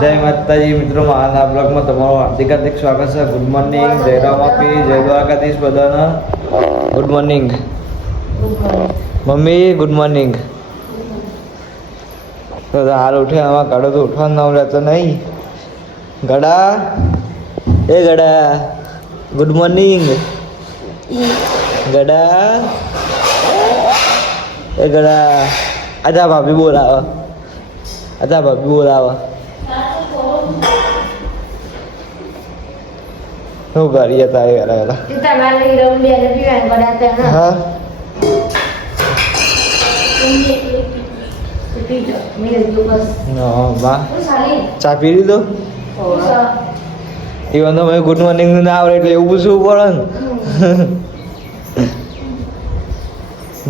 જય માતાજી મિત્રો, મારા બ્લોગમાં તમારું હાર્દિક હાર્દિક સ્વાગત છે. ગુડ મોર્નિંગ, જય રામ આપી, જય દ્વારકાધીશ બધાને. Good morning mummy, good morning. તો હાલ ઉઠે, આમાં ગાડો તો ઉઠવાનું નામ રહેતો નહીં. ગડા, એ ગડા, ગુડ મોર્નિંગ. ગડા, એ ગડા, આજા ભાભી બોલાવે, આજા ભાભી બોલાવે. શું કરીએ તારે વેલા હા ચા પી લીધો? ઇવન તો મને ગુડ મોર્નિંગ ના આવડે એટલે એવું પૂછવું પડે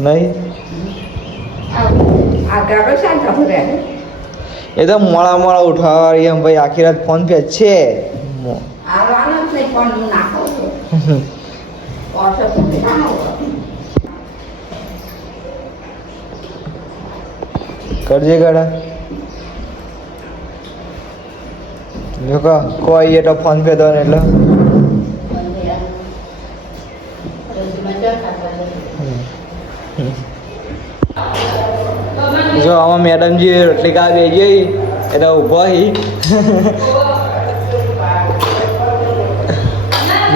ને નહીં. એ તો મોડા મોડા ઉઠાવાળી એમ ભાઈ, આખી રાત ફોન પે છે. કરજે ગડા કોઈ તો ફોન પે દો ને એટલે જો આમાં મેડમજી રોટલી કા દે ગઈ એટલે ઊભો હી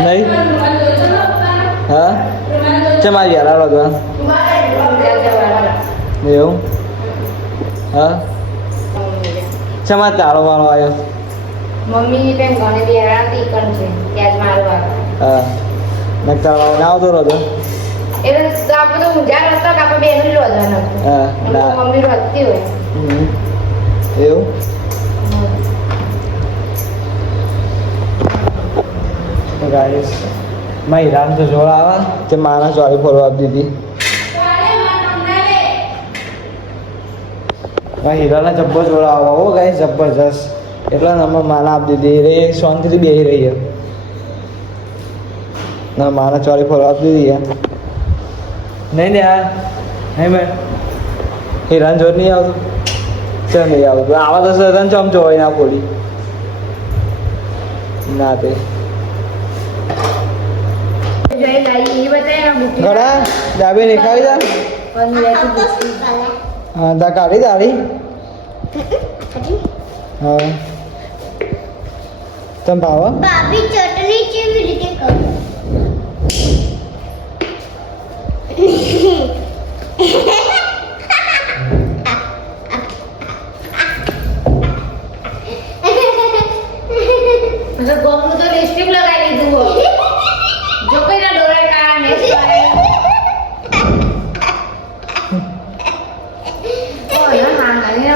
નહીં. હા ચમારી યાર આવડો એવું. હા ચમા તાળો વાળો આવ્યો. મમ્મી બેન કોને બિયારા તી કર છે ત્યાજ મારવા. હા નકતાળો ના આવતો રોજો એટલે તો આપણે તો મુજા રસ્તા કાપે બેન નો રોજાનો. હા ના મમ્મી રોતી હોય એવું. ગાઈસ મારી રામ તો જોડા આવા તે માના ચોરી ફોરવા આપી દીધી. હીરાના જબ્બો જોડા આવા હો ગાઈસ, જબરજસ્ત. એટલા ને અમે માના આપી દીધી, એ શાંતિથી બેસી રહી છે. ના માના ચોરી ફોરવા આપી દીધી નહીં ને યાર. નહીં મેં હીરાન જોર નહીં આવતું છે, નહીં આવતું. આવા તો સદન ચમ જોવાય ના બોલી ના તે ઘણા ડાબે દેખાવી જા. હા તા કાઢી દાડી. હા તમ ભાવ ભાભી ચટણી કેવી રીતે કરું? ગોમનું તો લિપસ્ટિક લગાવી દીધું. જો કઈના ડોરા કા નેક્સ્ટ વારે ઓ ના હાંગાની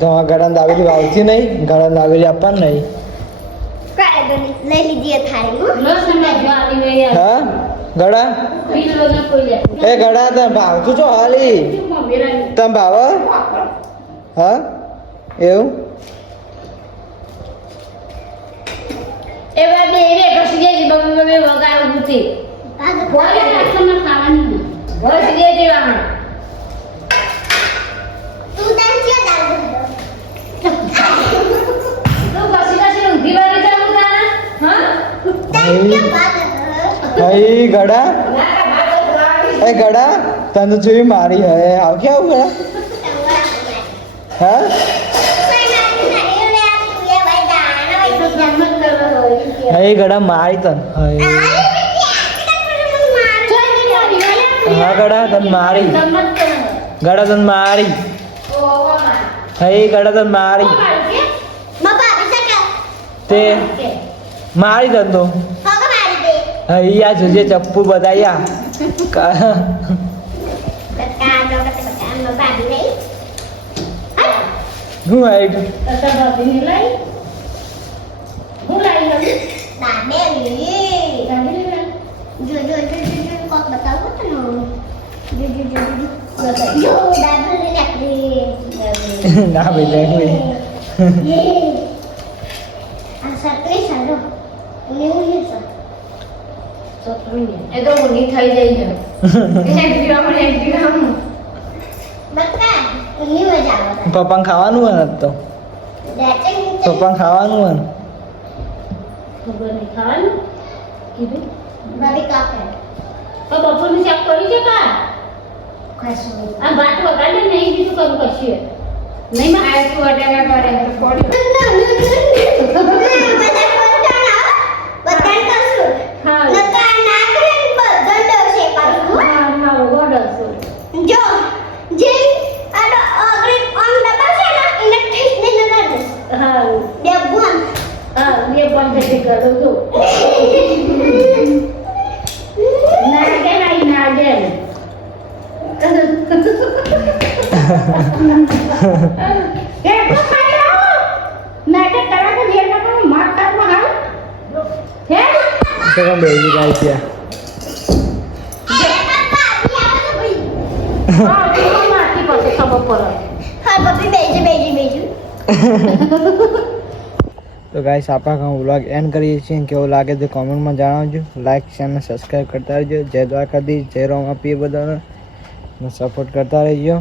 તમારા ગળા દાવેલી વાવતી નહીં, ગળા દાવેલી આપવાનું નહીં. લઈ લીધી થાળી. હા ગળા એ ગળા તને ભાવતું છો હાલી તને ભાવ? હા એવું. એ બે રે કસી જે બબે બબે વગાડ ઉઠી બોલે કસ્ટમર ખાવાની ઘર સીધે દેવાનું. તું દાન ક્યાં દાન તું કસી કસી ઊંધી વાળી જાવું તારા હા ભાઈ ગળા એ ગળા તને જોઈ મારી હે આવ ક્યાં ગળા? હા હે ગળા મારી તન હા ગળા તન મારી ગળા તન મારી હે ગળા તન મારી તે મારી તન તો હઈ આ જોજે ચપ્પુ બતાયા હું આવી હું લાઈ ના ભાઈ એ તો ઊંધી થઈ જાય છે બકા ઉની મજા આવે પપ્પાને ખાવાનું હોય ને આજ તો દેચંગ પપ્પાને ખાવાનું હોય ને ખબર નહીં ખાવાનું કીધું બબી કાફે તો બપોરનું શાક કરી છે કા ખાસું આ ભાત વગાડે ને એ બીજું કરું કશું નહીં માં આ તું અટાકા કરે તો ફોડી હા હા ગોડો હા હા બે બંધ થઈ ગયો તો નાગે નહીં નાગે કે તો ખાયો નાગે તરા કે જે ના તો માર કાટમાં હાલ હે તો કેમ બેસી જાય છે હા તો મારતી પછી ખબર પડે તો ગાઈસ આપણા કામ વ્લોગ એન્ડ કરીએ છીએ કેવો લાગે તો કોમેન્ટમાં જણાવજો લાઈક શેર અને સબસ્ક્રાઈબ કરતા રહેજો જય દ્વારકાધીશ જય રામ પીર બધાને સપોર્ટ કરતા રહેજો